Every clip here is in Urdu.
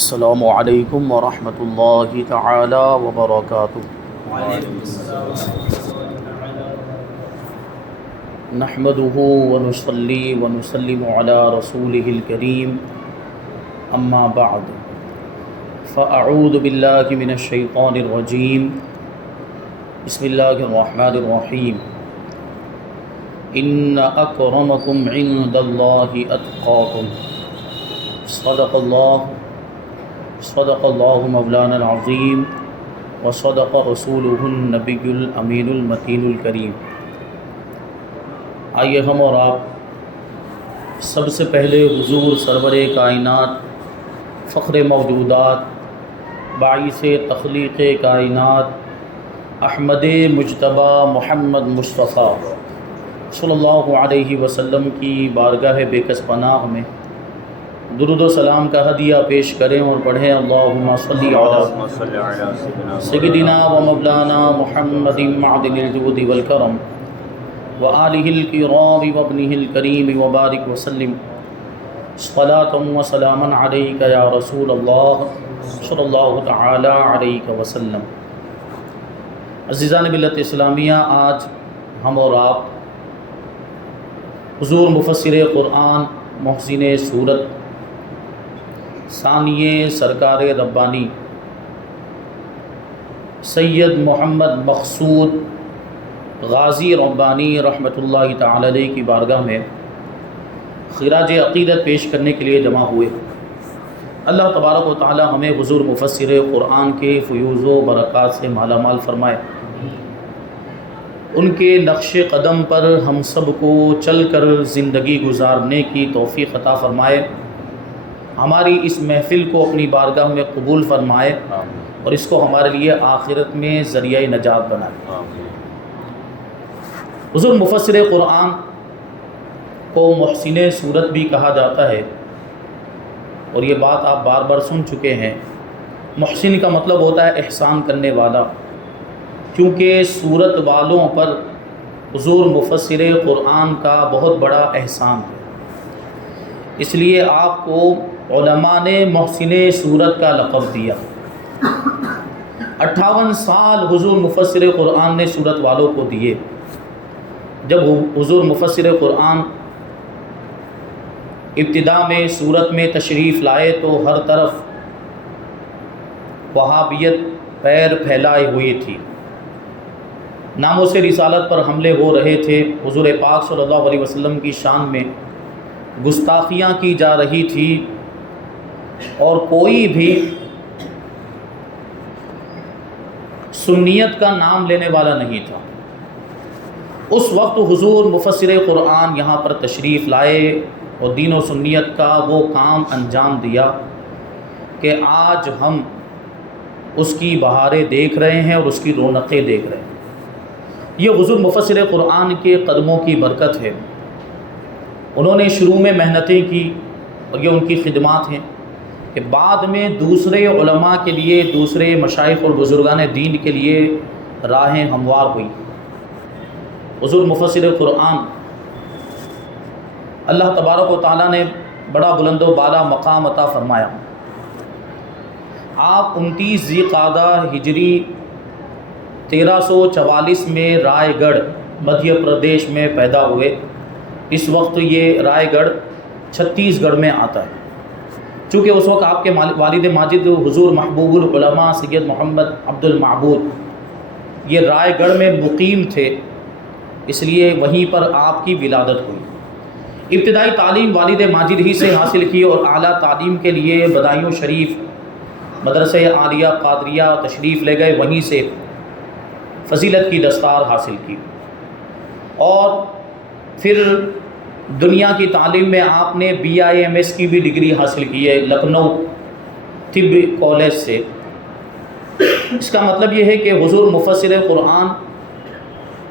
السلام علیکم ورحمۃ اللہ تعالی وبرکاتہ۔ نحمده ونصلی ونسلم علی رسوله الکریم، اما بعد فاعوذ باللہ من الشیطان الرجیم، بسم اللہ الرحمن الرحیم۔ ان اکرمکم عند اللہ اتقاکم، صدق اللہ مولانا العظیم وصدق رسولہ النبی الامین المتین الکریم۔ آئیے ہم اور آپ سب سے پہلے حضور سرور کائنات، فخر موجودات، باعث تخلیق کائنات، احمد مجتبیٰ محمد مصطفیٰ صلی اللہ علیہ وسلم کی بارگاہ بے کس پناہ میں درود و سلام کا ہدیہ پیش کریں اور پڑھیں اللہم صلی علی سیدنا و مولانا محمد معدن الجود والکرم وآلہ الکرام وابنہ الکریم وبارک وسلم، صلاۃ و سلاما علیک یا رسول اللہ صلی اللہ تعالی علیہ وسلم۔ عزیزان ملت اسلامیہ، آج ہم اور آپ حضور مفسر قرآن، محسن سورت، ثانیہ سرکار ربانی سید محمد مقصود غازی ربانی رحمۃ اللہ تعالی علیہ کی بارگاہ میں خراج عقیدت پیش کرنے کے لیے جمع ہوئے۔ اللہ تبارک و تعالی ہمیں حضور مفسر قرآن کے فیوز و برکات سے مالا مال فرمائے، ان کے نقش قدم پر ہم سب کو چل کر زندگی گزارنے کی توفیق عطا فرمائے، ہماری اس محفل کو اپنی بارگاہ میں قبول فرمائے اور اس کو ہمارے لیے آخرت میں ذریعہ نجات بنائے۔ حضور مفسر قرآن کو محسن سورت بھی کہا جاتا ہے، اور یہ بات آپ بار بار سن چکے ہیں۔ محسن کا مطلب ہوتا ہے احسان کرنے والا، کیونکہ سورت والوں پر حضور مفسر قرآن کا بہت بڑا احسان ہے، اس لیے آپ کو علماء نے محسن سورت کا لقب دیا۔ 58 سال حضور مفسر قرآن نے سورت والوں کو دیے۔ جب حضور مفسر قرآن ابتدا میں سورت میں تشریف لائے تو ہر طرف وہابیت پیر پھیلائے ہوئی تھی، ناموں سے رسالت پر حملے ہو رہے تھے، حضور پاک صلی اللہ علیہ وسلم کی شان میں گستاخیاں کی جا رہی تھی، اور کوئی بھی سنیت کا نام لینے والا نہیں تھا۔ اس وقت حضور مفسر قرآن یہاں پر تشریف لائے اور دین و سنیت کا وہ کام انجام دیا کہ آج ہم اس کی بہاریں دیکھ رہے ہیں اور اس کی رونقیں دیکھ رہے ہیں۔ یہ حضور مفسر قرآن کے قدموں کی برکت ہے۔ انہوں نے شروع میں محنتیں کی اور یہ ان کی خدمات ہیں کہ بعد میں دوسرے علماء کے لیے، دوسرے مشائخ اور بزرگان دین کے لیے راہیں ہموار ہوئی۔ حضور مفسر قرآن اللہ تبارک و تعالیٰ نے بڑا بلند و بالا مقام عطا فرمایا۔ آپ 29 ذی قعدہ ہجری 1344 میں رائے گڑھ مدھیہ پردیش میں پیدا ہوئے۔ اس وقت یہ رائے گڑھ چھتیس گڑھ میں آتا ہے، چونکہ اس وقت آپ کے والد ماجد حضور محبوب العلماء سید محمد عبد المعبود یہ رائے گڑھ میں مقیم تھے، اس لیے وہیں پر آپ کی ولادت ہوئی۔ ابتدائی تعلیم والد ماجد ہی سے حاصل کی اور اعلیٰ تعلیم کے لیے بدایوں شریف مدرسہ عالیہ قادریہ تشریف لے گئے، وہیں سے فضیلت کی دستار حاصل کی، اور پھر دنیا کی تعلیم میں آپ نے BIMS کی بھی ڈگری حاصل کی ہے لکھنؤ طب کالج سے۔ اس کا مطلب یہ ہے کہ حضور مفسر قرآن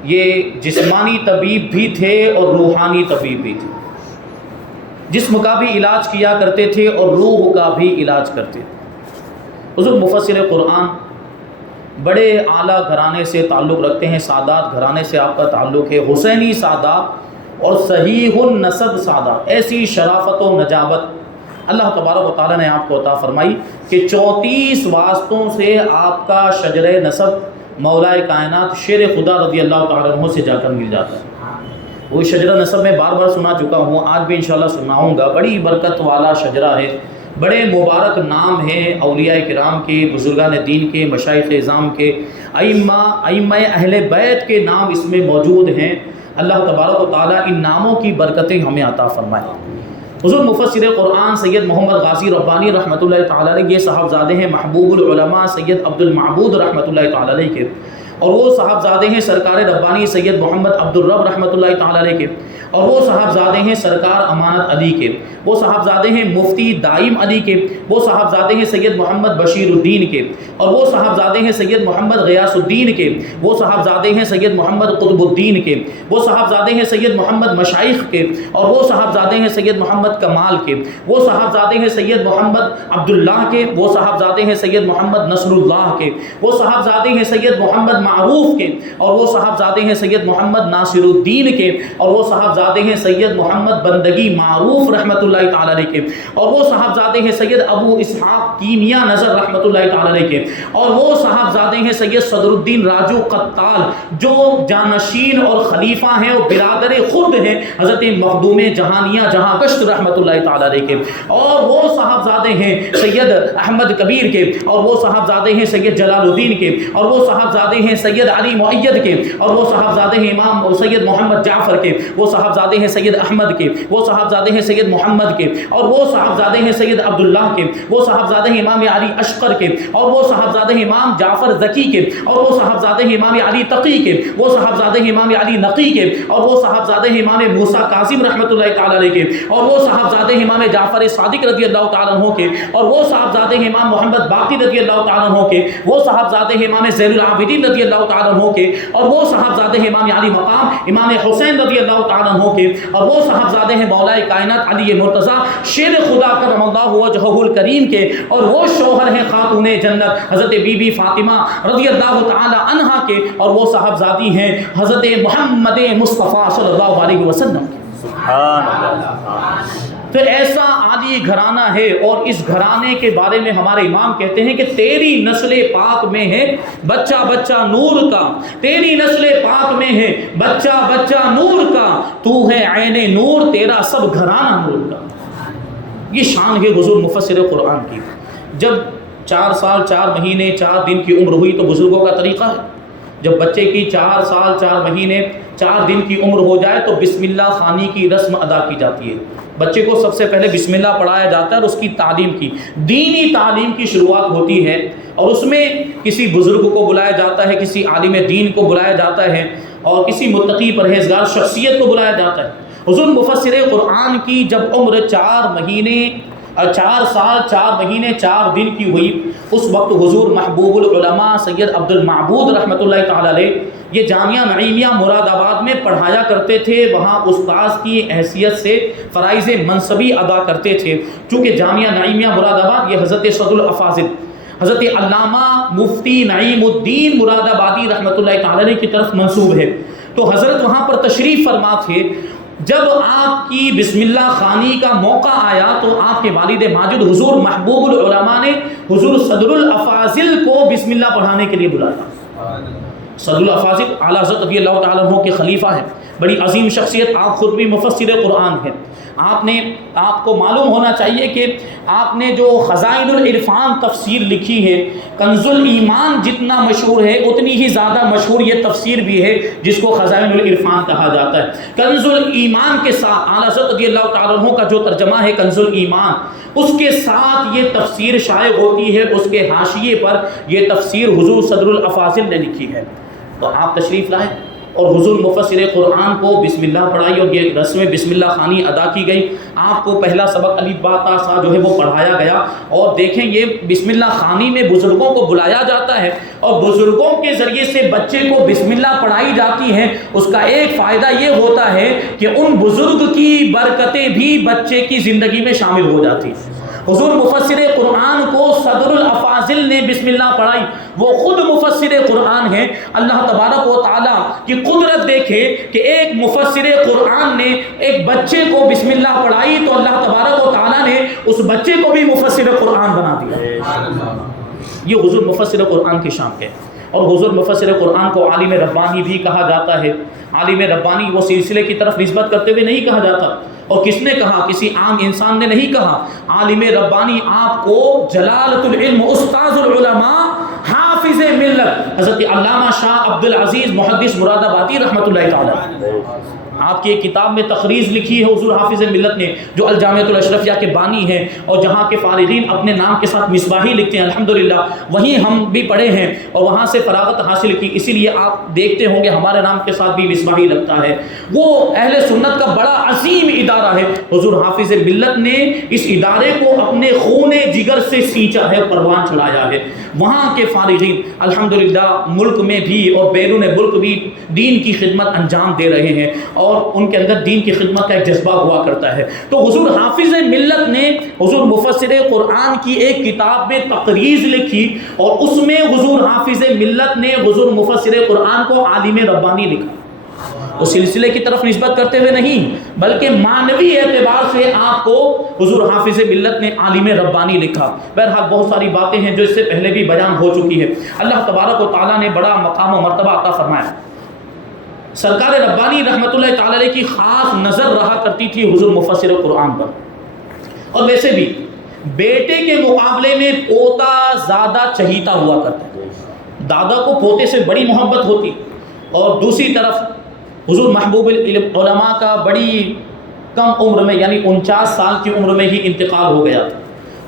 یہ جسمانی طبیب بھی تھے اور روحانی طبیب بھی تھے، جسم کا بھی علاج کیا کرتے تھے اور روح کا بھی علاج کرتے تھے۔ حضور مفسر قرآن بڑے اعلیٰ گھرانے سے تعلق رکھتے ہیں، سادات گھرانے سے آپ کا تعلق ہے، حسینی سادات اور صحیح النسب سادات، ایسی شرافت و نجابت اللہ تبارک و تعالیٰ نے آپ کو عطا فرمائی کہ 34 واسطوں سے آپ کا شجرہ نسب مولا کائنات شیر خدا رضی اللہ تعالیٰ عنہ سے جا کر مل جاتا ہے۔ وہ شجرہ نسب میں بار بار سنا چکا ہوں، آج بھی انشاءاللہ سناؤں گا۔ بڑی برکت والا شجرہ ہے، بڑے مبارک نام ہیں اولیاء کرام کے، بزرگان دین کے، مشائخ اعظام کے، ائمہ اہل بیت کے نام اس میں موجود ہیں۔ اللہ تبارک و تعالیٰ ان ناموں کی برکتیں ہمیں عطا فرمائے۔ حضور مفسر قرآن سید محمد غازی ربانی رحمۃ اللہ تعالیٰ علیہ، یہ صاحبزادے ہیں محبوب العلماء سید عبد المعبود رحمۃ اللہ تعالیٰ علیہ کے، اور وہ صاحبزادے ہیں سرکار ربانی سید محمد عبد الرب رحمۃ اللہ تعالیٰ علیہ کے، اور وہ صاحبزادے ہیں سرکار امانت علی کے، وہ صاحبزادے ہیں مفتی دائم علی کے، وہ صاحبزادے ہیں سید محمد بشیر الدین کے، اور وہ صاحبزادے ہیں سید محمد غیاث الدین کے، وہ صاحبزادے ہیں سید محمد قطب الدین کے، وہ صاحبزادے ہیں سید محمد مشائخ کے، اور وہ صاحبزادے ہیں سید محمد کمال کے، وہ صاحبزادے ہیں سید محمد عبداللہ کے، وہ صاحبزادے ہیں سید محمد نصر اللہ کے، وہ صاحبزادے ہیں سید محمد معروف کے، اور وہ صاحبزادے ہیں سید محمد ناصر الدین کے، اور وہ صاحبزادے ہیں سید محمد بندگی معروف رحمۃ اللہ تعالیٰ علیہ کے، اور وہ صاحبزادے ہیں سید ابو اسحاق کیمیا نظر رحمۃ اللہ تعالیٰ علیہ کے، اور وہ صاحبزادے ہیں سید صدر الدین راجو قتال جو جانشین اور خلیفہ ہیں اور برادر خرد ہیں حضرت مخدوم جہانیہ جہاں کشت رحمۃ اللہ تعالیٰ علیہ کے، اور وہ صاحبزادے ہیں سید احمد کبیر کے، اور وہ صاحبزادے ہیں سید جلال الدین کے، اور وہ صاحبزادے ہیں سید علی معید کے، اور وہ صاحبزادے ہیں امام سید محمد جعفر کے، وہ صاحبزادے ہیں سید احمد کے، وہ صاحبزادے ہیں سید محمد کے، اور وہ صاحبزادے ہیں سید عبداللہ کے، وہ صاحبزادے ہیں امام علی اشقر کے، اور وہ صاحبزادے ہیں امام جعفر ذکی کے، اور وہ صاحبزادے ہیں امام علی تقی کے، وہ صاحبزادے ہیں امام علی نقی کے، اور وہ صاحبزادے ہیں امام موسیٰ کاظم رحمۃ اللہ تعالیٰ علیہ کے، اور وہ صاحبزادے ہیں امام جعفر صادق رضی اللہ تعالیٰ عنہ کے، اور وہ صاحبزادے ہیں امام محمد باقر رضی اللہ تعالیٰ عنہ کے، وہ صاحبزادے ہیں امام زین العابدین رضی اللہ تعالیٰ عنہ کے، اور وہ صاحبزادے ہیں امام علی مقام امام حسین رضی اللہ تعالیٰ عنہ کے، اور وہ صاحبزادے ہیں مولا کائنات علی مرتضیٰ شیر خدا کرم اللہ وجہہ الکریم کے، اور وہ شوہر ہیں خاتون جنت حضرت بی بی فاطمہ رضی اللہ تعالی عنہا کے، اور وہ صاحبزادی ہیں حضرت محمد مصطفیٰ صلی اللہ علیہ وسلم کے۔ سبحان اللہ۔ تو ایسا عالی گھرانہ ہے، اور اس گھرانے کے بارے میں ہمارے امام کہتے ہیں کہ تیری نسل پاک میں ہے بچہ بچہ نور کا، تیری نسل پاک میں ہے بچہ بچہ نور کا، تو ہے عین نور تیرا سب گھرانہ نور کا۔ یہ شان ہے حضور مفسر قرآن کی۔ جب 4 سال 4 مہینے 4 دن کی عمر ہوئی تو بزرگوں کا طریقہ ہے، جب بچے کی 4 سال 4 مہینے 4 دن کی عمر ہو جائے تو بسم اللہ خوانی کی رسم ادا کی جاتی ہے۔ بچے کو سب سے پہلے بسم اللہ پڑھایا جاتا ہے، اور اس کی تعلیم کی دینی تعلیم کی شروعات ہوتی ہے، اور اس میں کسی بزرگ کو بلایا جاتا ہے، کسی عالم دین کو بلایا جاتا ہے، اور کسی متقی پرہیزگار شخصیت کو بلایا جاتا ہے۔ حضور مفسر قرآن کی جب عمر 4 سال 4 مہینے 4 دن کی ہوئی، اس وقت حضور محبوب العلماء سید عبد المعبود رحمۃ اللہ تعالیٰ علیہ یہ جامعہ نعیمیہ مراد آباد میں پڑھایا کرتے تھے، وہاں استاذ کی حیثیت سے فرائض منصبی ادا کرتے تھے۔ چونکہ جامعہ نعیمیہ مراد آباد یہ حضرت صدر الافاضل حضرت علامہ مفتی نعیم الدین مراد آبادی رحمۃ اللہ تعالیٰ علیہ کی طرف منسوب ہے، تو حضرت وہاں پر تشریف فرما تھے۔ جب آپ کی بسم اللہ خوانی کا موقع آیا تو آپ کے والد ماجد حضور محبوب العلماء نے حضور صدر الافاضل کو بسم اللہ پڑھانے کے لیے بلایا۔ صدر الافاضل اعلیٰ حضرت رضی اللہ تعالیٰ عنہ کے خلیفہ ہیں، بڑی عظیم شخصیت، آپ خود بھی مفسر قرآن ہیں۔ آپ کو معلوم ہونا چاہیے کہ آپ نے جو خزائن العرفان تفسیر لکھی ہے، کنز الایمان جتنا مشہور ہے اتنی ہی زیادہ مشہور یہ تفسیر بھی ہے جس کو خزائن العرفان کہا جاتا ہے۔ کنز الایمان کے ساتھ اعلیٰ حضرت رضی اللہ تعالیٰ عنہ کا جو ترجمہ ہے کنز الایمان، اس کے ساتھ یہ تفسیر شائع ہوتی ہے، اس کے حاشیے پر یہ تفسیر حضور صدر الافاضل نے لکھی ہے۔ تو آپ تشریف لائے اور حضور مفسر قرآن کو بسم اللہ پڑھائی، اور یہ رسم بسم اللہ خوانی ادا کی گئی۔ آپ کو پہلا سبق الف با تا سا جو ہے وہ پڑھایا گیا، اور دیکھیں یہ بسم اللہ خوانی میں بزرگوں کو بلایا جاتا ہے، اور بزرگوں کے ذریعے سے بچے کو بسم اللہ پڑھائی جاتی ہے۔ اس کا ایک فائدہ یہ ہوتا ہے کہ ان بزرگ کی برکتیں بھی بچے کی زندگی میں شامل ہو جاتی ہیں۔ حضور مفسر قرآن کو صدر الافاضل نے بسم اللہ پڑھائی، وہ خود مفسر قرآن ہیں۔ اللہ تبارک و تعالیٰ کی قدرت دیکھیں کہ ایک مفسر قرآن نے ایک بچے کو بسم اللہ پڑھائی تو اللہ تبارک و تعالیٰ نے اس بچے کو بھی مفسر قرآن بنا دیا. یہ حضور مفسر قرآن کی شان ہے. اور حضور مفسر قرآن کو عالم ربانی بھی کہا جاتا ہے. عالم ربانی وہ سلسلے کی طرف نسبت کرتے ہوئے نہیں کہا جاتا. اور کس نے کہا؟ کسی عام انسان نے نہیں کہا. عالم ربانی آپ کو جلالت العلم، استاذ العلماء، حافظ ملت حضرت علامہ شاہ عبد العزیز محدث مراد آبادی رحمۃ اللہ تعالی، آپ کی ایک کتاب میں تخریج لکھی ہے حضور حافظ ملت نے، جو الجامعۃ الاشرفیہ کے بانی ہیں، اور جہاں کے فارغین اپنے نام کے ساتھ مصباحی لکھتے ہیں. الحمدللہ وہیں ہم بھی پڑھے ہیں اور وہاں سے فراغت حاصل کی، اسی لیے آپ دیکھتے ہوں گے ہمارے نام کے ساتھ بھی مصباحی لگتا ہے. وہ اہل سنت کا بڑا عظیم ادارہ ہے. حضور حافظ ملت نے اس ادارے کو اپنے خون جگر سے سینچا ہے، پروان چڑھایا ہے. وہاں کے فارغین الحمدللہ ملک میں بھی اور بیرون ملک بھی دین کی خدمت انجام دے رہے ہیں، اور ان کے اندر دین کی خدمت کا ایک جذبہ ہوا کرتا ہے. تو حضور حافظ ملت نے حضور مفسر قرآن کی ایک کتاب میں تقریض لکھی، اور اس میں حضور حافظ ملت نے حضور مفسر قرآن کو عالم ربانی لکھا. اس سلسلے کی طرف نسبت کرتے ہوئے نہیں، بلکہ معنوی اعتبار سے آپ کو حضور حافظ ملت نے عالم ربانی لکھا. بہرحال بہت ساری باتیں ہیں جو اس سے پہلے بھی بیان ہو چکی ہے. اللہ تبارک و تعالیٰ نے بڑا مقام و مرتبہ عطا فرمایا. سرکار ربانی رحمۃ اللہ تعالی علیہ کی خاص نظر رہا کرتی تھی حضور مفسر قرآن پر. اور ویسے بھی بیٹے کے مقابلے میں پوتا زیادہ چہیتا ہوا کرتا ہے. دادا کو پوتے سے بڑی محبت ہوتی. اور دوسری طرف حضور محبوب العلماء کا بڑی کم عمر میں یعنی 49 سال کی عمر میں ہی انتقال ہو گیا تھا.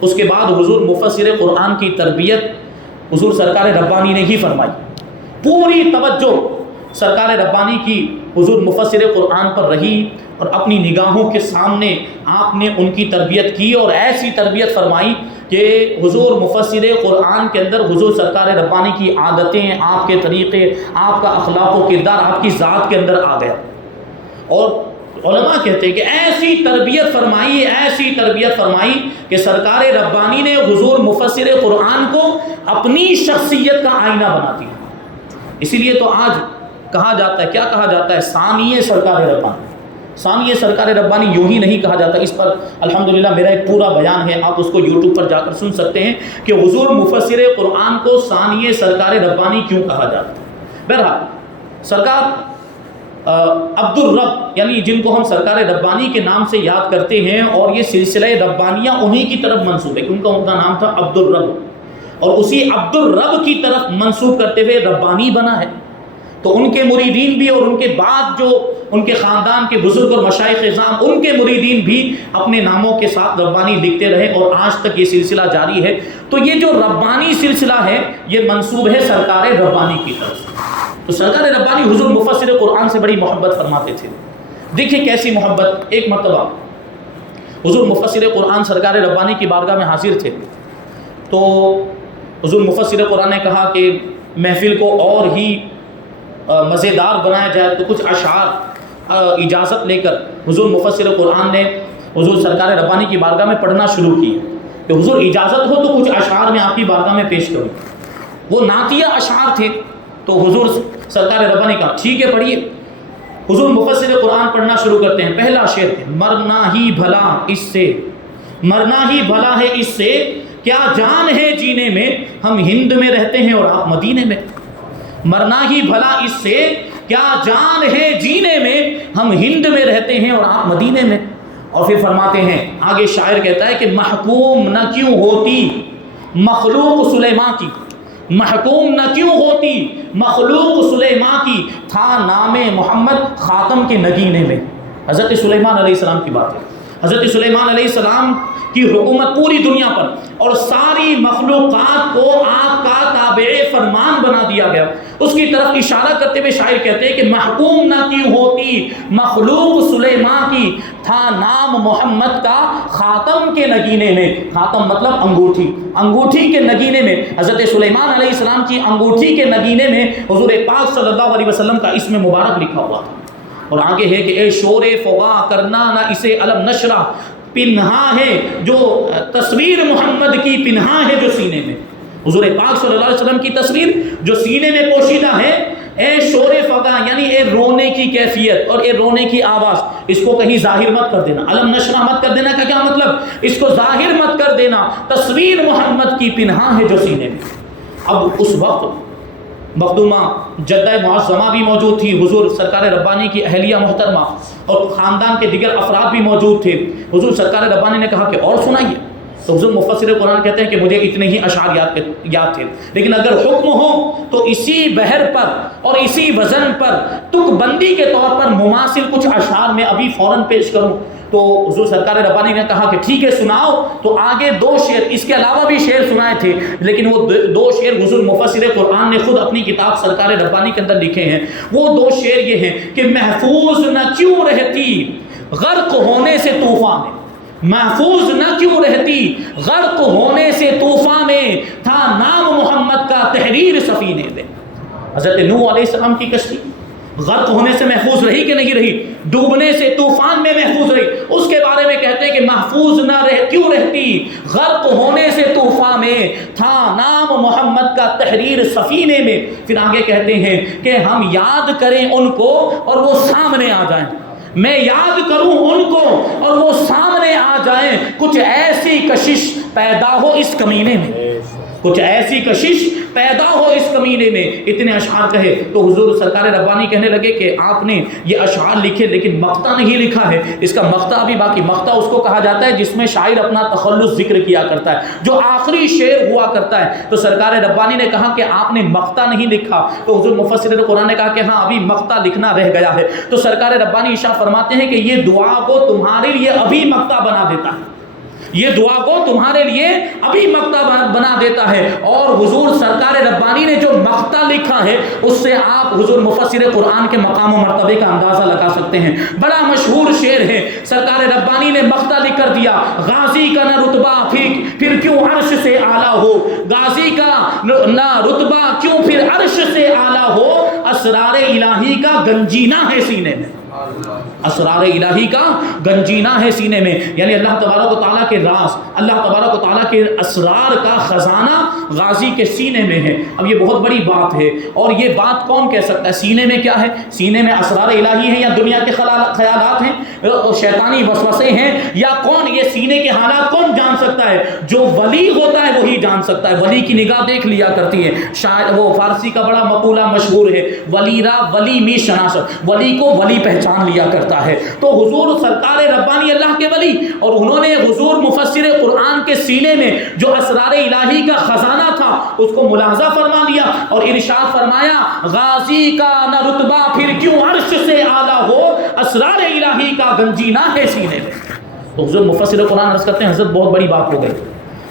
اس کے بعد حضور مفسر قرآن کی تربیت حضور سرکار ربانی نے ہی فرمائی. پوری توجہ سرکار ربانی کی حضور مفسر قرآن پر رہی، اور اپنی نگاہوں کے سامنے آپ نے ان کی تربیت کی، اور ایسی تربیت فرمائی کہ حضور مفسر قرآن کے اندر حضور سرکار ربانی کی عادتیں، آپ کے طریقے، آپ کا اخلاق و کردار آپ کی ذات کے اندر آ گیا. اور علماء کہتے ہیں کہ ایسی تربیت فرمائی کہ سرکار ربانی نے حضور مفسر قرآن کو اپنی شخصیت کا آئینہ بنا دیا. اسی لیے تو آج کہا جاتا ہے، کیا کہا جاتا ہے؟ ثانیہ سرکار ربانی. ثانیہ سرکار ربانی یوں ہی نہیں کہا جاتا. اس پر الحمدللہ میرا ایک پورا بیان ہے، آپ اس کو یوٹیوب پر جا کر سن سکتے ہیں کہ حضور مفسر قرآن کو ثانیہ سرکار ربانی کیوں کہا جاتا ہے. بہرحال سرکار عبد الرب یعنی جن کو ہم سرکار ربانی کے نام سے یاد کرتے ہیں، اور یہ سلسلہ ربانیہ انہی کی طرف منسوب ہے. ان کا نام تھا عبد الرب، اور اسی عبد الرب کی طرف منسوب کرتے ہوئے ربانی بنا ہے. تو ان کے مریدین بھی اور ان کے بعد جو ان کے خاندان کے بزرگ اور مشائخ اعظام، ان کے مریدین بھی اپنے ناموں کے ساتھ ربانی لکھتے رہے، اور آج تک یہ سلسلہ جاری ہے. تو یہ جو ربانی سلسلہ ہے یہ منسوب ہے سرکار ربانی کی طرف. تو سرکار ربانی حضور مفسر قرآن سے بڑی محبت فرماتے تھے. دیکھیں کیسی محبت. ایک مرتبہ حضور مفسر قرآن سرکار ربانی کی بارگاہ میں حاضر تھے، تو حضور مفسر قرآن نے کہا کہ محفل کو اور ہی مزیدار بنایا جائے، تو کچھ اشعار اجازت لے کر حضور مفسر قرآن نے حضور سرکار ربانی کی بارگاہ میں پڑھنا شروع کی کہ حضور اجازت ہو تو کچھ اشعار میں آپ کی بارگاہ میں پیش کروں. وہ نعتیہ اشعار تھے. تو حضور سرکار ربانی کا ٹھیک ہے پڑھیے. حضور مفسر قرآن پڑھنا شروع کرتے ہیں. پہلا شعر ہے، مرنا ہی بھلا ہے اس سے کیا جان ہے جینے میں، ہم ہند میں رہتے ہیں اور آپ مدینے میں. مرنا ہی بھلا اس سے کیا جان ہے جینے میں، ہم ہند میں رہتے ہیں اور آپ مدینے میں. اور پھر فرماتے ہیں، آگے شاعر کہتا ہے کہ محکوم نہ کیوں ہوتی مخلوق سلیمان کی، محکوم نہ کیوں ہوتی مخلوق سلیمان کی، تھا نام محمد خاتم کے نگینے میں. حضرت سلیمان علیہ السلام کی بات ہے. حضرت سلیمان علیہ السلام کی حکومت پوری دنیا پر، اور ساری مخلوقات کو آپ کا تابع فرمان بنا دیا گیا. اس کی طرف اشارہ کرتے ہوئے شاعر کہتے ہیں کہ محکوم نہ کیوں ہوتی مخلوق سلیمان کی، تھا نام محمد کا خاتم کے نگینے میں. خاتم مطلب انگوٹھی، انگوٹھی کے نگینے میں. حضرت سلیمان علیہ السلام کی انگوٹھی کے نگینے میں حضور پاک صلی اللہ علیہ وسلم کا اسم مبارک لکھا ہوا تھا. اور آگے ہے کہ اے شور فغا کرنا نہ اسے علم نشرہ، پنہا ہے جو تصویر محمد کی، پنہا ہے جو سینے میں. حضور پاک صلی اللہ علیہ وسلم کی تصویر جو سینے میں پوشیدہ ہے، اے شور فغاں یعنی اے رونے کی کیفیت اور اے رونے کی آواز، اس کو کہیں ظاہر مت کر دینا، علم نشرہ مت کر دینا کا کیا مطلب؟ اس کو ظاہر مت کر دینا، تصویر محمد کی پنہاں ہے جو سینے میں۔ اب اس وقت مخدومہ جدہ معظمہ بھی موجود تھی، حضور سرکار ربانی کی اہلیہ محترمہ اور خاندان کے دیگر افراد بھی موجود تھے۔ حضور سرکار ربانی نے کہا کہ اور سنائیے، تو حضور مفسر قرآن کہتے ہیں کہ مجھے اتنے ہی اشعار یاد تھے، لیکن اگر حکم ہو تو اسی بحر پر اور اسی وزن پر تک بندی کے طور پر مماثل کچھ اشعار میں ابھی فوراً پیش کروں۔ تو حضور سرکار ربانی نے کہا کہ ٹھیک ہے سناؤ۔ تو آگے 2 شعر، اس کے علاوہ بھی شعر سنائے تھے، لیکن وہ 2 شعر حضور مفسر قرآن نے خود اپنی کتاب سرکار ربانی کے اندر لکھے ہیں۔ وہ 2 شعر یہ ہیں کہ محفوظ نہ کیوں رہتی غرق ہونے سے طوفان میں، محفوظ نہ کیوں رہتی غرق ہونے سے طوفان میں، تھا نام محمد کا تحریر سفینے میں۔ حضرت نوح علیہ السلام کی کشتی غرق ہونے سے محفوظ رہی کہ نہیں رہی؟ ڈوبنے سے طوفان میں محفوظ رہی۔ اس کے بارے میں کہتے ہیں کہ محفوظ نہ کیوں رہتی غرق ہونے سے طوفان میں، تھا نام محمد کا تحریر سفینے میں۔ پھر آگے کہتے ہیں کہ ہم یاد کریں ان کو اور وہ سامنے آ جائیں، میں یاد کروں ان کو اور وہ سامنے آ جائیں، کچھ ایسی کشش پیدا ہو اس کمینے میں، کچھ ایسی کشش پیدا ہو اس کمینے میں۔ اتنے اشعار کہے تو حضور سرکار ربانی کہنے لگے کہ آپ نے یہ اشعار لکھے لیکن مقطع نہیں لکھا ہے، اس کا مقطع ابھی باقی۔ مقطع اس کو کہا جاتا ہے جس میں شاعر اپنا تخلص ذکر کیا کرتا ہے، جو آخری شعر ہوا کرتا ہے۔ تو سرکار ربانی نے کہا کہ آپ نے مقطع نہیں لکھا، تو حضور مفسر قرآن نے کہا کہ ہاں ابھی مقطع لکھنا رہ گیا ہے۔ تو سرکار ربانی ارشاد فرماتے ہیں کہ یہ دعا کو تمہارے لیے ابھی مقطع بنا دیتا ہے، یہ دعا کو تمہارے لیے ابھی مقطع بنا دیتا ہے۔ اور حضور سرکار ربانی نے جو مقطع لکھا ہے اس سے آپ حضور مفسر قرآن کے مقام و مرتبے کا اندازہ لگا سکتے ہیں۔ بڑا مشہور شعر ہے، سرکار ربانی نے مقطع لکھ کر دیا، غازی کا نہ رتبہ پھر کیوں عرش سے اعلیٰ ہو، غازی کا نہ رتبہ کیوں پھر عرش سے اعلیٰ ہو، اسرار الہی کا گنجینہ ہے سینے میں، اسرار الہی کا گنجینہ ہے سینے میں۔ یعنی اللہ تبارک و تعالیٰ کے راز، اللہ تبارک و تعالیٰ کے اسرار کا خزانہ غازی کے سینے میں ہے۔ اب یہ بہت بڑی بات ہے، اور یہ بات کون کہہ سکتا ہے؟ سینے میں کیا ہے؟ سینے میں اسرار الہی ہیں یا دنیا کے خیالات ہیں، شیطانی وسوسے ہیں، یا کون؟ یہ سینے کے حالات کون جان سکتا ہے؟ جو ولی ہوتا ہے وہی جان سکتا ہے۔ ولی کی نگاہ دیکھ لیا کرتی ہے، شاید وہ فارسی کا بڑا مقولہ مشہور ہے، ولی را ولی می شناسد، ولی کو ولی پہچان لیا کرتا ہے۔ تو حضور سرکار ربانی اللہ کے ولی، اور انہوں نے حضور مفسر قرآن کے سینے میں جو اسرار الہی کا خزانہ تھا اس کو ملاحظہ فرما لیا اور ارشاد فرمایا، غازی کا نہ رتبہ پھر کیوں عرش سے اعلیٰ ہو، اسرار الہی کا گنجینہ ہے سینے میں۔ تو حضور مفسر قرآن عرض کرتے ہیں حضرت بہت بڑی بات ہو گئی،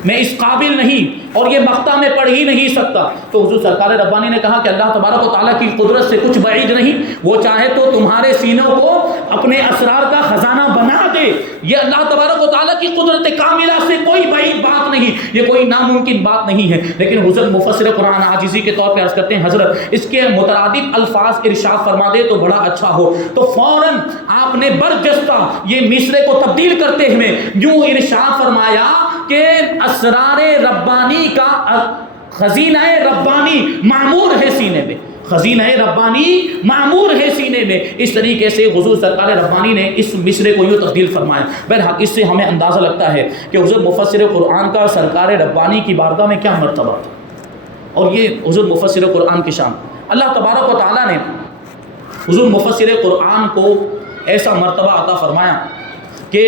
میں اس قابل نہیں اور یہ مقطع میں پڑھ ہی نہیں سکتا۔ تو حضور سرکار ربانی نے کہا کہ اللہ تبارک و تعالیٰ کی قدرت سے کچھ بعید نہیں، وہ چاہے تو تمہارے سینوں کو اپنے اسرار کا خزانہ بنا دے، یہ اللہ تبارک و تعالیٰ کی قدرت کاملہ سے کوئی بعید بات نہیں، یہ کوئی ناممکن بات نہیں ہے۔ لیکن حضرت مفسر قرآن عاجزی کے طور پہ عرض کرتے ہیں حضرت اس کے مترادف الفاظ ارشاد فرما دے تو بڑا اچھا ہو۔ تو فوراً آپ نے برجستہ یہ مصرے کو تبدیل کرتے ہوئے یوں ارشاد فرمایا کہ اسرار ربانی کا خزینہ ربانی معمور ہے سینے میں، خزینہ ربانی معمور ہے سینے میں۔ اس طریقے سے حضور سرکار ربانی نے اس مصرے کو یوں تبدیل فرمایا۔ بہرحال اس سے ہمیں اندازہ لگتا ہے کہ حضور مفسر قرآن کا سرکار ربانی کی بارگاہ میں کیا مرتبہ تھا، اور یہ حضور مفسر قرآن کی شان۔ اللہ تبارک و تعالیٰ نے حضور مفسر قرآن کو ایسا مرتبہ عطا فرمایا کہ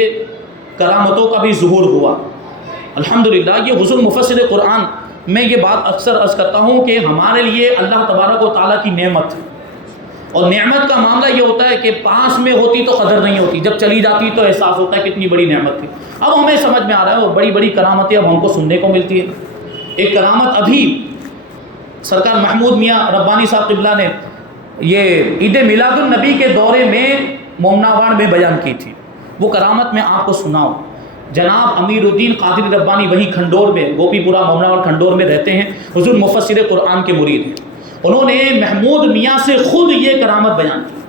کرامتوں کا بھی ظہور ہوا۔ الحمدللہ یہ حضور مفسر قرآن، میں یہ بات اکثر عرض کرتا ہوں کہ ہمارے لیے اللہ تبارک و تعالیٰ کی نعمت ہے، اور نعمت کا معاملہ یہ ہوتا ہے کہ پاس میں ہوتی تو قدر نہیں ہوتی، جب چلی جاتی تو احساس ہوتا ہے کتنی بڑی نعمت تھی۔ اب ہمیں سمجھ میں آ رہا ہے وہ بڑی بڑی کرامتیں اب ہم کو سننے کو ملتی ہے۔ ایک کرامت ابھی سرکار محمود میاں ربانی صاحب قبلہ نے یہ عید میلاد النبی کے دورے میں مومناواڑ میں بیان کی تھی، وہ کرامت میں آپ کو سناؤں۔ جناب امیر الدین قادری ربانی وہی کھنڈور میں، گوپی پورہ مومناواڑ کھنڈور میں رہتے ہیں، حضور مفسر قرآن کے مرید ہیں۔ انہوں نے محمود میاں سے خود یہ کرامت بیان کی،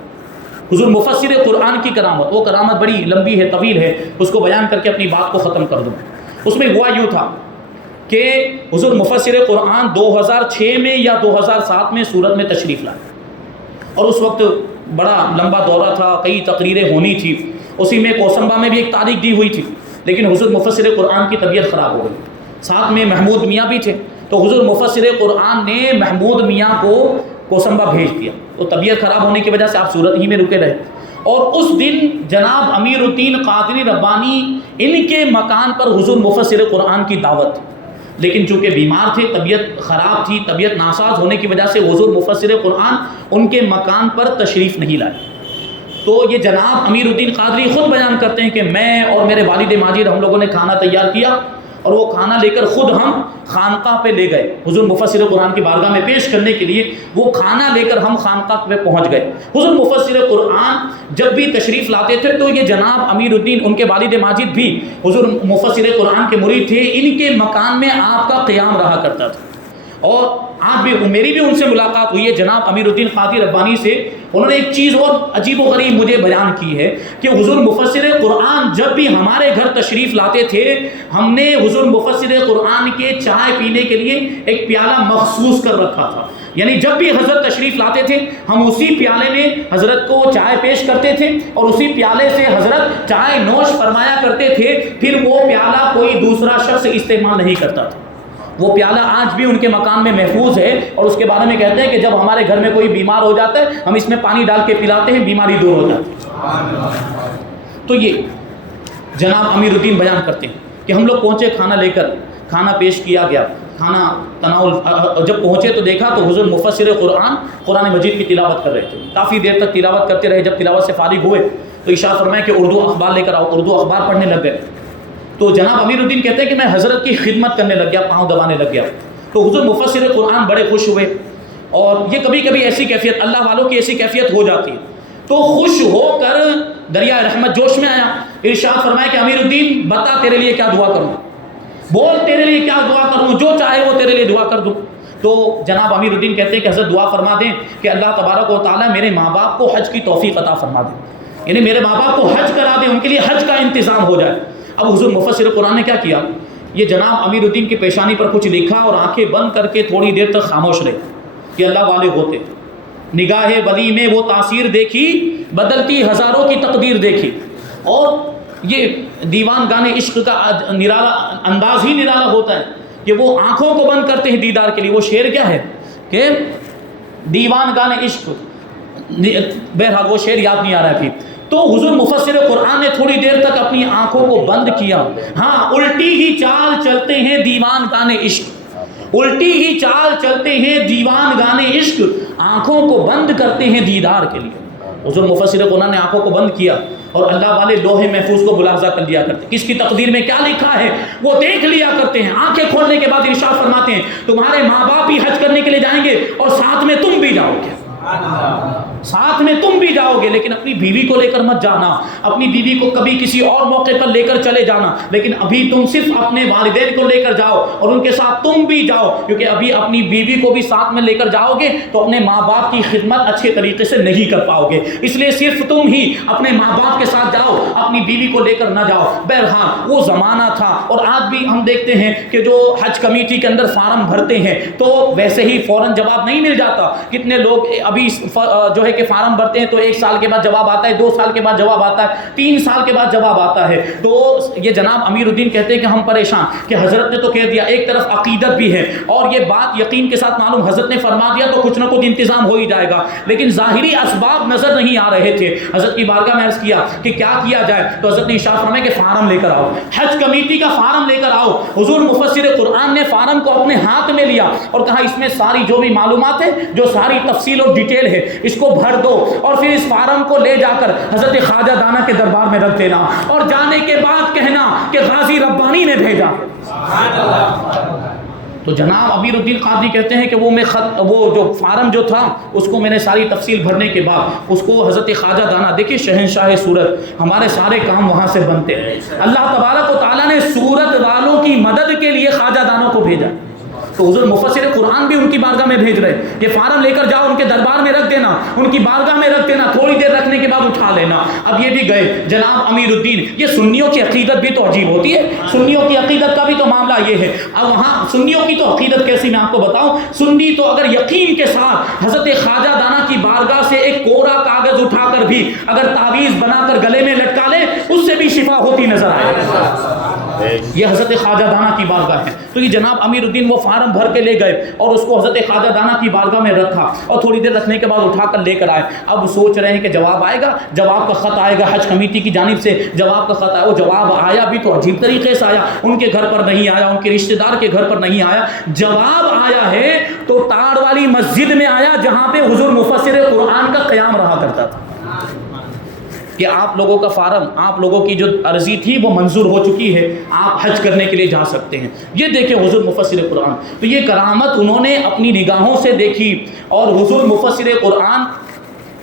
حضور مفسر قرآن کی کرامت۔ وہ کرامت بڑی لمبی ہے، طویل ہے، اس کو بیان کر کے اپنی بات کو ختم کر دوں۔ اس میں ہوا یوں تھا کہ حضور مفسر قرآن 2006 میں یا 2007 میں سورت میں تشریف لائے، اور اس وقت بڑا لمبا دورہ تھا، کئی تقریریں ہونی تھی، اسی میں کوسمبا میں بھی ایک تاریخ دی ہوئی تھی، لیکن حضور مفسر قرآن کی طبیعت خراب ہو گئی، ساتھ میں محمود میاں بھی تھے، تو حضور مفسر قرآن نے محمود میاں کو کوسمبا بھیج دیا، تو طبیعت خراب ہونے کی وجہ سے آپ صورت ہی میں رکے رہے، اور اس دن جناب امیر الدین قادری ربانی ان کے مکان پر حضور مفسر قرآن کی دعوت، لیکن چونکہ بیمار تھے، طبیعت خراب تھی، طبیعت ناساز ہونے کی وجہ سے حضور مفسر قرآن ان کے مکان پر تشریف نہیں لائے۔ تو یہ جناب امیر الدین قادری خود بیان کرتے ہیں کہ میں اور میرے والد ماجد ہم لوگوں نے کھانا تیار کیا، اور وہ کھانا لے کر خود ہم خانقاہ پہ لے گئے، حضور مفسر قرآن کی بارگاہ میں پیش کرنے کے لیے وہ کھانا لے کر ہم خانقاہ پہ پہنچ گئے۔ حضور مفسر قرآن جب بھی تشریف لاتے تھے تو یہ جناب امیر الدین ان کے والد ماجد بھی حضور مفسر قرآن کے مرید تھے، ان کے مکان میں آپ کا قیام رہا کرتا تھا، اور آپ بھی میری بھی ان سے ملاقات ہوئی ہے جناب امیر الدین قادری ربانی سے۔ انہوں نے ایک چیز اور عجیب و غریب مجھے بیان کی ہے کہ حضور مفسر قرآن جب بھی ہمارے گھر تشریف لاتے تھے، ہم نے حضور مفسر قرآن کے چائے پینے کے لیے ایک پیالہ مخصوص کر رکھا تھا، یعنی جب بھی حضرت تشریف لاتے تھے ہم اسی پیالے میں حضرت کو چائے پیش کرتے تھے، اور اسی پیالے سے حضرت چائے نوش فرمایا کرتے تھے، پھر وہ پیالہ کوئی دوسرا شخص استعمال نہیں کرتا تھا۔ وہ پیالہ آج بھی ان کے مکان میں محفوظ ہے، اور اس کے بارے میں کہتے ہیں کہ جب ہمارے گھر میں کوئی بیمار ہو جاتا ہے ہم اس میں پانی ڈال کے پلاتے ہیں، بیماری دور ہو جاتی ہے۔ تو یہ جناب امیر الدین بیان کرتے ہیں کہ ہم لوگ پہنچے کھانا لے کر، کھانا پیش کیا گیا، کھانا تناول جب پہنچے تو دیکھا تو حضور مفسر قرآن مجید کی تلاوت کر رہے تھے، کافی دیر تک تلاوت کرتے رہے۔ جب تلاوت سے فارغ ہوئے تو ارشاد فرمایا کہ اردو اخبار لے کر آؤ، اردو اخبار پڑھنے لگ گئے۔ تو جناب امیر الدین کہتے ہیں کہ میں حضرت کی خدمت کرنے لگ گیا، پاؤں دبانے لگ گیا، تو حضور مفسر قرآن بڑے خوش ہوئے، اور یہ کبھی کبھی ایسی کیفیت اللہ والوں کی ایسی کیفیت ہو جاتی ہے، تو خوش ہو کر دریا رحمت جوش میں آیا، ارشاد فرمایا کہ امیر الدین بتا تیرے لیے کیا دعا کروں، بول تیرے لیے کیا دعا کروں، جو چاہے وہ تیرے لیے دعا کر دوں۔ تو جناب امیر الدین کہتے ہیں کہ حضرت دعا فرما دیں کہ اللہ تبارک و تعالیٰ میرے ماں باپ کو حج کی توفیق عطا فرما دیں، یعنی میرے ماں باپ کو حج کرا دیں، ان کے لیے حج کا انتظام ہو جائے۔ اب حضور مفسر قرآن نے کیا کیا، یہ جناب امیر الدین کی پیشانی پر کچھ لکھا اور آنکھیں بند کر کے تھوڑی دیر تک خاموش رہے، کہ اللہ والے ہوتے، نگاہ ولی میں وہ تاثیر دیکھی، بدلتی ہزاروں کی تقدیر دیکھی۔ اور یہ دیوان گانے عشق کا نرالا انداز ہی نرالا ہوتا ہے کہ وہ آنکھوں کو بند کرتے ہیں دیدار کے لیے۔ وہ شعر کیا ہے کہ دیوان گانے عشق، بہرحال وہ شعر یاد نہیں آ رہا ہے ابھی۔ تو حضور مفسر قرآن نے تھوڑی دیر تک اپنی آنکھوں کو بند کیا، ہاں الٹی ہی چال چلتے ہیں دیوان گانے عشق، الٹی ہی چال چلتے ہیں دیوان گانے عشق، آنکھوں کو بند کرتے ہیں دیدار کے لیے۔ حضور مفسر قرآن نے آنکھوں کو بند کیا، اور اللہ والے لوح محفوظ کو ملاحظہ کر لیا کرتے، کس کی تقدیر میں کیا لکھا ہے وہ دیکھ لیا کرتے ہیں۔ آنکھیں کھولنے کے بعد ارشاد فرماتے ہیں تمہارے ماں باپ بھی حج کرنے کے لیے جائیں گے، اور ساتھ میں تم بھی جاؤ گے، ساتھ میں تم بھی جاؤ گے، لیکن اپنی بیوی کو لے کر مت جانا، اپنی بیوی کو کبھی کسی اور موقع پر لے کر چلے جانا، لیکن ابھی تم صرف اپنے والدین کو لے کر جاؤ، اور ان کے ساتھ تم بھی جاؤ، کیونکہ ابھی اپنی بیوی کو بھی ساتھ میں لے کر جاؤ گے تو اپنے ماں باپ کی خدمت اچھے طریقے سے نہیں کر پاؤ گے، اس لیے صرف تم ہی اپنے ماں باپ کے ساتھ جاؤ، اپنی بیوی کو لے کر نہ جاؤ۔ بہرحال وہ زمانہ تھا، اور آج بھی ہم دیکھتے ہیں کہ جو حج کمیٹی کے اندر فارم بھرتے ہیں تو ویسے ہی فوراً جواب نہیں مل جاتا، کتنے لوگ ابھی جو ہے کہ فارم بھرتے ہیں تو 1 سال کے بعد جواب آتا ہے، 2 سال کے بعد جواب آتا ہے، 3 سال کے بعد جواب آتا ہے۔ تو یہ جناب امیر الدین کہتے ہیں کہ ہم پریشان، کہ حضرت نے تو کہہ دیا، ایک طرف عقیدت بھی ہے اور یہ بات یقین کے ساتھ معلوم، حضرت نے فرما دیا تو کچھ نہ کچھ انتظام ہو ہی جائے گا، لیکن ظاہری اسباب نظر نہیں آ رہے تھے۔ حضرت کی بارگاہ میں عرض کیا کہ کیا کیا جائے، تو حضرت نے ارشاد فرمایا کہ فارم لے کر آؤ، حج کمیٹی کا فارم لے کر آؤ۔ حضور مفسر قرآن نے فارم کو اپنے ہاتھ میں لیا اور کہا اس میں ساری جو بھی معلومات ہے، جو ساری تفصیل اور ڈیٹیل ہے، اس کو بھر دو، اور پھر اس فارم کو لے جا کر حضرت خواجہ دانا کے دربار میں رکھ دینا، اور جانے کے بعد کہنا کہ غازی ربانی نے بھیجا۔ تو جناب امیر الدین قادری کہتے ہیں کہ وہ جو فارم جو تھا اس کو میں نے ساری تفصیل بھرنے کے بعد اس کو حضرت خواجہ دانا، دیکھیے شہنشاہ سورت، ہمارے سارے کام وہاں سے بنتے ہیں، اللہ تبارک و تعالیٰ نے سورت والوں کی مدد کے لیے خواجہ دانا کو بھیجا، تو حضور مفسر قرآن بھی ان کی بارگاہ میں بھیج رہے، یہ فارم لے کر جاؤ ان کے دربار میں رکھ دینا، ان کی بارگاہ میں رکھ دینا، تھوڑی دیر رکھنے کے بعد اٹھا لینا۔ اب یہ بھی گئے جناب امیر الدین، یہ سنیوں کی عقیدت بھی تو عجیب ہوتی ہے، سنیوں کی عقیدت کا بھی تو معاملہ یہ ہے۔ اب وہاں سنیوں کی تو عقیدت کیسی میں آپ کو بتاؤں، سنی تو اگر یقین کے ساتھ حضرت خواجہ دانا کی بارگاہ سے ایک کوڑا کاغذ اٹھا کر بھی اگر تعویذ بنا کر گلے میں لٹکا لے اس سے بھی شفا ہوتی نظر آئے۔ یہ حضرت خواجہ دانا کی بارگاہ ہے۔ تو یہ جناب امیر الدین وہ فارم بھر کے لے گئے اور اس کو حضرت خواجہ دانا کی بارگاہ میں رکھا اور تھوڑی دیر رکھنے کے بعد اٹھا کر لے کر آئے۔ اب سوچ رہے ہیں کہ جواب آئے گا، جواب کا خط آئے گا حج کمیٹی کی جانب سے، جواب کا خط آیا، وہ جواب آیا بھی تو عجیب طریقے سے آیا، ان کے گھر پر نہیں آیا، ان کے رشتہ دار کے گھر پر نہیں آیا، جواب آیا ہے تو تاڑ والی مسجد میں آیا جہاں پہ حضور مفسر قرآن کا قیام رہا کرتا تھا کہ آپ لوگوں کا فارم، آپ لوگوں کی جو عرضی تھی وہ منظور ہو چکی ہے، آپ حج کرنے کے لیے جا سکتے ہیں۔ یہ دیکھیں حضور مفسر قرآن، تو یہ کرامت انہوں نے اپنی نگاہوں سے دیکھی اور حضور مفسر قرآن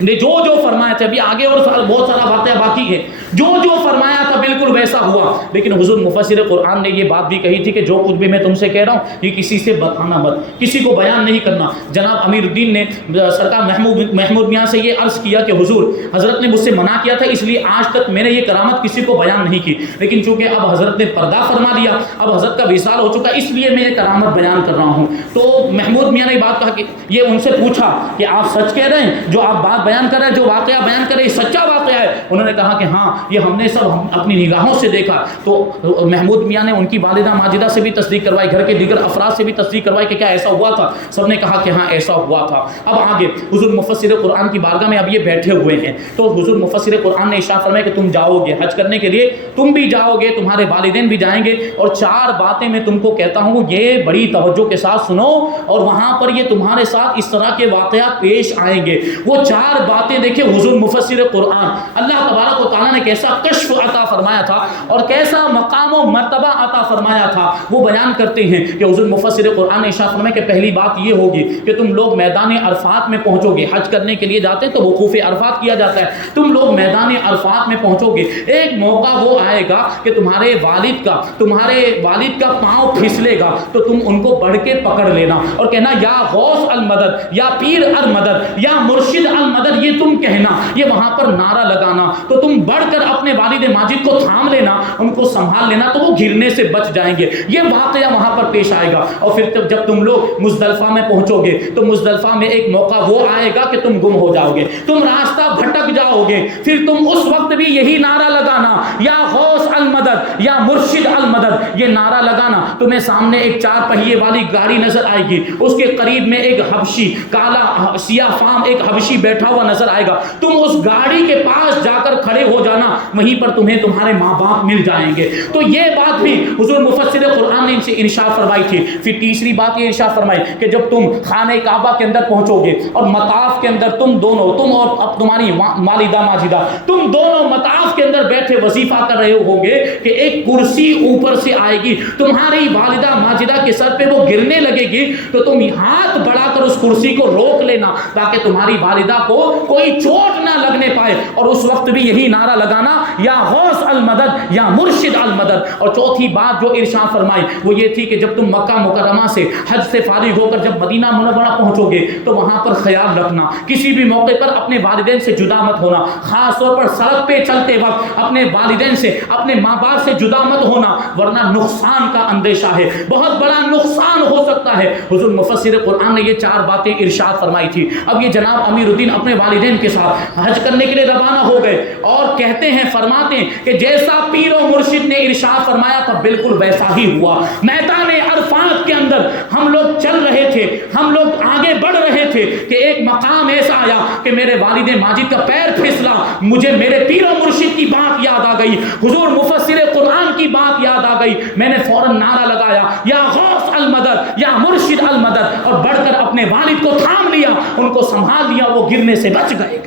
نے جو جو فرمایا تھا، ابھی آگے اور بہت سارا باتیں باقی ہے، جو جو فرمایا تھا بالکل ویسا ہوا۔ لیکن حضور مفسر قرآن نے یہ بات بھی کہی تھی کہ جو کچھ بھی میں تم سے کہہ رہا ہوں یہ کسی سے بتانا مت، کسی کو بیان نہیں کرنا۔ جناب امیر الدین نے سرکار محمود میاں سے یہ عرض کیا کہ حضور حضرت نے مجھ سے منع کیا تھا، اس لیے آج تک میں نے یہ کرامت کسی کو بیان نہیں کی، لیکن چونکہ اب حضرت نے پردہ فرما دیا، اب حضرت کا وصال ہو چکا، اس لیے میں یہ کرامت بیان کر رہا ہوں۔ تو محمود میاں نے بات کہا کہ یہ ان سے پوچھا کہ آپ سچ کہہ رہے ہیں، جو آپ بات بیان کر رہے ہیں، جو واقعہ بیان کر رہے ہیں سچا واقعہ ہے؟ انہوں نے کہا کہ ہاں یہ ہم نے سب اپنی نگاہوں سے دیکھا۔ تو محمود میاں نے ان کی والدہ ماجدہ سے بھی تصدیق کروائی، گھر کے دیگر افراد سے بھی تصدیق کروائی کہ کیا ایسا ہوا تھا؟ سب نے کہا کہ ہاں ایسا ہوا تھا۔ اب آگے حضور مفسر قرآن کی بارگاہ میں اب یہ بیٹھے ہوئے ہیں، تو حضور مفسر قرآن نے ارشاد فرمایا کہ تم جاؤ گے حج کرنے کے لیے، تم بھی جاؤ گے، تمہارے والدین بھی جائیں گے، اور 4 باتیں میں تم کو کہتا ہوں یہ بڑی توجہ کے ساتھ سنو، اور وہاں پر یہ تمہارے ساتھ اس طرح کے واقعات پیش آئیں گے۔ وہ 4 باتیں دیکھیں حضور مفسر قرآن، اللہ تبارک و تعالیٰ نے کیسا کشف عطا فرمایا تھا اور کیسا مقام و مرتبہ عطا فرمایا تھا وہ بیان کرتے ہیں کہ حضور مفسر قرآن نے ارشاد فرمایا کہ پہلی بات یہ ہوگی کہ تم لوگ میدان عرفات میں پہنچو گے، حج کرنے کے لیے جاتے ہیں تو وقوف عرفات کیا جاتا ہے، تم لوگ میدان عرفات میں پہنچو گے، ایک موقع وہ آئے گا کہ تمہارے والد کا پاؤں پھسلے گا تو تم ان کو بڑھ کے پکڑ لینا اور کہنا یا غوث المدد، یا پیر المدد، یا مرشد المدد، یہ تم کہنا، یہ وہاں پر نعرہ لگانا، تو تم بڑھ کر اپنے والد ماجد کو تھام لینا، ان کو سنبھال لینا تو وہ گرنے سے بچ جائیں گے۔ یہ واقعہ وہاں پر پیش آئے گا۔ اور پھر جب تم لوگ مزدلفہ میں پہنچو گے تو مزدلفہ میں ایک موقع وہ آئے گا کہ تم گم ہو جاؤ گے، تم راستہ بھٹک جاؤ گے، پھر تم اس وقت بھی یہی نعرہ لگانا یا غوث المدد یا مرشد المدد، یہ نعرہ لگانا۔ تمہیں سامنے ایک 4 پہیے والی گاڑی نظر آئے گی، اس کے قریب میں ایک حبشی، کالا سیاہ فام ایک حبشی بیٹھا ہوا نظر آئے گا، تم اس گاڑی کے پاس جا کر کھڑے ہو جانا، وہیں پر تمہیں تمہارے ماں باپ مل جائیں گے۔ تو یہ بات بھی حضور مفسر قرآن نے ان سے ارشاد فرمائی تھی۔ پھر تیسری بات یہ ارشاد فرمائی کہ جب تم خانہ کعبہ کے اندر پہنچو گے اور مطاف کے اندر تم دونوں، تم اور اب تمہاری والدہ ماجدہ، تم دونوں مطاف کے اندر بیٹھے وظیفہ کر رہے ہوں گے کہ ایک کرسی اوپر سے آئے گی، تمہاری والدہ ماجدہ کے سر پہ وہ گرنے لگے گی تو تم ہاتھ بڑھا کر اس کرسی کو روک لینا تاکہ تمہاری والدہ کو کوئی چوٹ نہ لگنے پائے، اور اس وقت بھی یہی نعرہ لگانا یا غوث المدد یا مرشد المدد۔ اور چوتھی بات جو ارشاد فرمائی وہ یہ تھی کہ جب تم مکہ مکرمہ سے حج سے فارغ ہو کر جب مدینہ منورہ پہنچو گے تو وہاں پر خیال رکھنا، کسی بھی موقع پر اپنے والدین سے جدا مت ہونا، خاص طور پر سڑک پہ چلتے وقت اپنے والدین سے، اپنے ماں باپ سے جدا مت ہونا، ورنہ نقصان کا اندیشہ ہے، بہت بڑا نقصان ہو سکتا ہے۔ حضور مفسر قرآن نے یہ 4 باتیں ارشاد فرمائی تھی۔ اب یہ جناب امیر الدین اپنے والدین کے ساتھ حج کرنے کے لیے روانہ ہو گئے اور کہتے ہیں، فرماتے ہیں کہ جیسا پیر و مرشد نے ارشاد فرمایا تھا بالکل ویسا ہی ہوا۔ میدان عرفات کے اندر ہم لوگ چل رہے تھے، ہم لوگ آگے بڑھ رہے تھے کہ ایک مقام ایسا آیا کہ میرے والد ماجد کا پیر پھسلا، مجھے میرے پیر و مرشد کی بات یاد آ گئی، حضور مفسر قرآن کی بات یاد آ گئی، میں نے فوراً نعرہ لگایا یا غوث المدد یا مرشد المدد، اور بڑھ کر اپنے والد کو تھام لیا، ان کو سنبھال لیا، وہ گرنے سے بچ گئے۔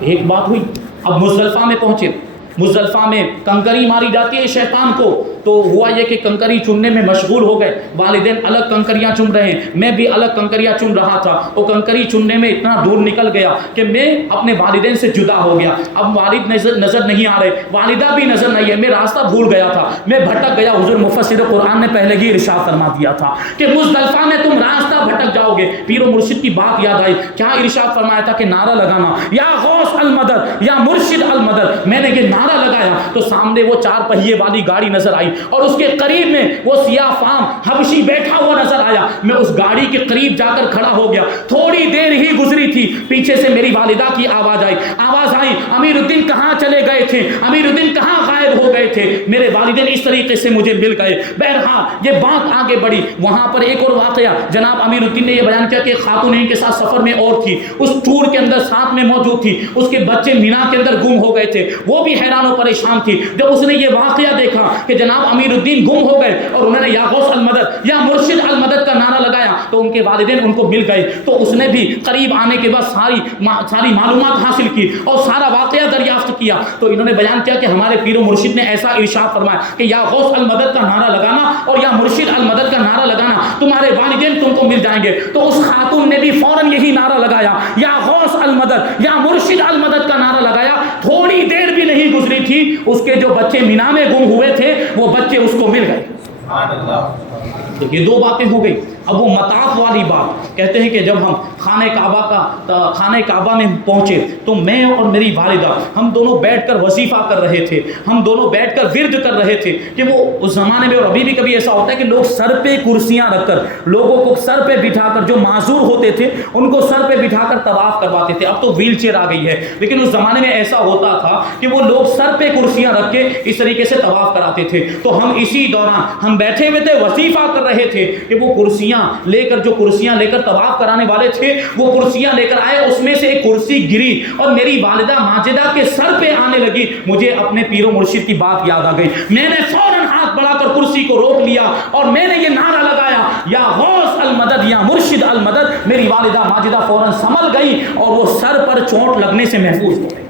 ایک بات ہوئی۔ اب مزدلفہ میں پہنچے، مزدلفہ میں کنکری ماری جاتی ہے شیطان کو، تو ہوا یہ کہ کنکری چننے میں مشغول ہو گئے، والدین الگ کنکریاں چن رہے ہیں، میں بھی الگ کنکریاں چن رہا تھا، وہ کنکری چننے میں اتنا دور نکل گیا کہ میں اپنے والدین سے جدا ہو گیا، اب والد نظر نہیں آ رہے، والدہ بھی نظر نہیں ہے، میں راستہ بھول گیا تھا، میں بھٹک گیا۔ حضور مفسر قرآن نے پہلے ہی ارشاد فرما دیا تھا کہ مزدلفہ میں تم راستہ بھٹک جاؤ گے۔ پیر و مرشد کی بات یاد آئی، کیا ارشاد فرمایا تھا کہ نعرہ لگانا یا غوث المدد یا مرشد المدد۔ میں نے یہ نعرہ لگایا تو سامنے وہ 4 پہیے والی گاڑی نظر آئی اور اس کے قریب میں وہ سیاہ فام حبشی بیٹھا ہوا نظر آیا۔ میں اس گاڑی کے قریب جا کر کھڑا ہو گیا، تھوڑی دیر ہی گزری تھی، پیچھے سے میری والدہ کی آواز آئی، امیر الدین کہاں چلے گئے تھے، امیر الدین کہاں غائب ہو گئے تھے۔ میرے والدین اس طریقے سے مجھے مل گئے۔ بہرحال یہ بات آگے بڑھی، وہاں پر ایک اور واقعہ جناب امیر الدین نے یہ بیان کیا کہ خاتون ان کے ساتھ سفر میں اور تھی، اس ٹور کے اندر ساتھ میں موجود تھی، اس کے بچے مینا کے اندر گم ہو گئے تھے، وہ بھی حیران و پریشان تھی۔ جب اس نے یہ واقعہ دیکھا کہ جناب امیر الدین گم ہو گئے اور انہوں نے یا غوث المدد یا مرشد المدد کا نعرہ لگایا تو ان کے والدین ان کو مل گئے، تو اس نے بھی قریب آنے کے بعد ساری معلومات حاصل کی اور سارا واقعہ دریافت کیا۔ تو انہوں نے بیان کیا کہ ہمارے پیر و مرشد نے ایسا ارشاد فرمایا کہ یا غوث المدد کا نعرہ لگانا اور یا مرشد المدد کا نعرہ لگانا، تمہارے والدین تم کو مل جائیں گے۔ تو اس خاتون نے بھی فوراً یہی نعرہ لگایا، یا غوث المدد یا مرشد المدد کا نعرہ لگایا۔ تھوڑی دیر بھی نہیں گزری تھی، اس کے جو بچے مینا میں گم ہوئے تھے وہ بچے اس کو مل گئے۔ تو یہ 2 باتیں ہو گئی۔ اب وہ مطاف والی بات کہتے ہیں کہ جب ہم خانہ کعبہ میں پہنچے تو میں اور میری والدہ ہم دونوں بیٹھ کر وظیفہ کر رہے تھے، ہم دونوں بیٹھ کر ورد کر رہے تھے کہ وہ اس زمانے میں اور ابھی بھی کبھی ایسا ہوتا ہے کہ لوگ سر پہ کرسیاں رکھ کر لوگوں کو سر پہ بٹھا کر، جو معذور ہوتے تھے ان کو سر پہ بٹھا کر طواف کرواتے تھے۔ اب تو ویل چیئر آ گئی ہے، لیکن اس زمانے میں ایسا ہوتا تھا کہ وہ لوگ سر پہ کرسیاں رکھ کے اس طریقے سے طواف کراتے تھے۔ تو ہم اسی دوران ہم بیٹھے ہوئے تھے، وظیفہ کر رہے تھے کہ وہ کرسیاں لے کر طواف کرانے والے تھے، وہ کرسیاں لے کر آئے، اس میں سے ایک کرسی گری اور میری والدہ ماجدہ کے سر پہ آنے لگی۔ مجھے اپنے پیر و مرشد کی بات یاد آ گئی، میں نے فوراً ہاتھ بڑھا کر کرسی کو روک لیا اور میں نے یہ نعرہ لگایا، یا غوث المدد یا مرشد المدد۔ میری والدہ ماجدہ فوراً سنبھل گئی اور وہ سر پر چوٹ لگنے سے محفوظ ہو گئی۔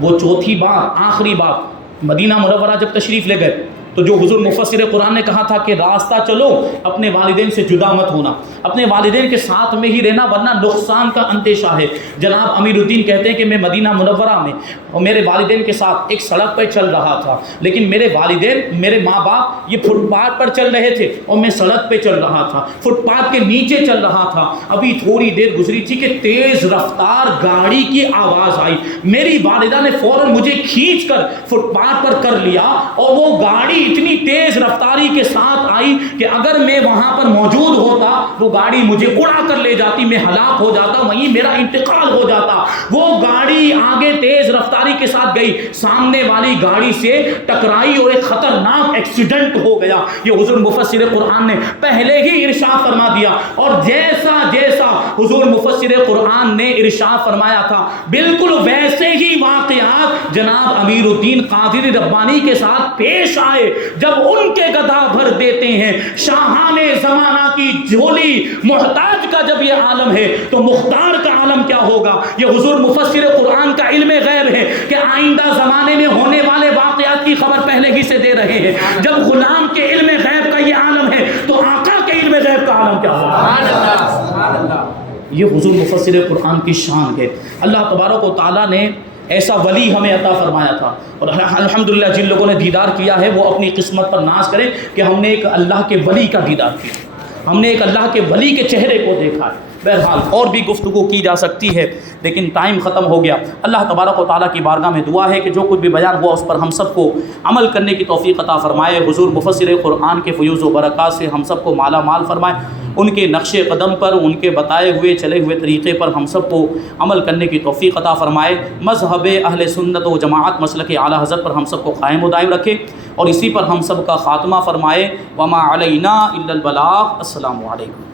وہ چوتھی بات، آخری بات، مدینہ منورہ جب تشریف لے گئے تو جو حضور مفسر قرآن نے کہا تھا کہ راستہ چلو، اپنے والدین سے جدا مت ہونا، اپنے والدین کے ساتھ میں ہی رہنا ورنہ نقصان کا اندیشہ ہے۔ جناب امیر الدین کہتے ہیں کہ میں مدینہ منورہ میں اور میرے والدین کے ساتھ ایک سڑک پر چل رہا تھا، لیکن میرے والدین، میرے ماں باپ یہ فٹ پاتھ پر چل رہے تھے اور میں سڑک پہ چل رہا تھا، فٹ پاتھ کے نیچے چل رہا تھا۔ ابھی تھوڑی دیر گزری تھی کہ تیز رفتار گاڑی کی آواز آئی، میری والدہ نے فوراً مجھے کھینچ کر فٹ پاتھ پر کر لیا اور وہ گاڑی اتنی تیز رفتاری کے ساتھ آئی کہ اگر میں وہاں پر موجود ہوتا وہ گاڑی مجھے اڑا کر لے جاتی، میں ہلاک ہو جاتا، وہیں میرا انتقال ہو جاتا۔ وہ گاڑی آگے تیز رفتاری کے ساتھ گئی، سامنے والی گاڑی سے ٹکرائی اور ایک خطرناک ایکسیڈنٹ ہو گیا۔ یہ حضور مفسر قرآن نے پہلے ہی ارشاد فرما دیا، اور جیسا حضور مفسر قرآن نے ارشاد فرمایا تھا بالکل ویسے ہی واقعات جناب امیر الدین قادری ربانی کے ساتھ پیش آئے۔ جب ان کے گدھا بھر دیتے ہیں شاہان زمانہ کی جھولی، محتاج کا جب یہ عالم ہے تو مختار کا عالم کیا ہوگا۔ یہ حضور مفسر قرآن کا علم غیب ہے کہ آئندہ زمانے میں ہونے والے واقعات کی خبر پہلے ہی سے دے رہے ہیں۔ جب غلام کے علم غیب کا یہ عالم ہے تو آقا کے علم غیب کا عالم کیا ہوگا۔ یہ حضور مفسر قرآن کی شان ہے۔ اللہ تبارک و تعالیٰ نے ایسا ولی ہمیں عطا فرمایا تھا، اور الحمدللہ جن لوگوں نے دیدار کیا ہے وہ اپنی قسمت پر ناز کریں کہ ہم نے ایک اللہ کے ولی کا دیدار کیا، ہم نے ایک اللہ کے ولی کے چہرے کو دیکھا ہے۔ بہرحال اور بھی گفتگو کی جا سکتی ہے لیکن ٹائم ختم ہو گیا۔ اللہ تبارک و تعالیٰ کی بارگاہ میں دعا ہے کہ جو کچھ بھی بیان ہوا اس پر ہم سب کو عمل کرنے کی توفیق عطا فرمائے۔ حضور مفسر قرآن کے فیوز و برکات سے ہم سب کو مالا مال فرمائے، ان کے نقش قدم پر، ان کے بتائے ہوئے چلے ہوئے طریقے پر ہم سب کو عمل کرنے کی توفیق عطا فرمائے۔ مذہب اہل سنت و جماعت مسلک اعلیٰ حضرت پر ہم سب کو قائم و دائم رکھے اور اسی پر ہم سب کا خاتمہ فرمائے۔ وما علینا الا البلاغ۔ السلام علیکم۔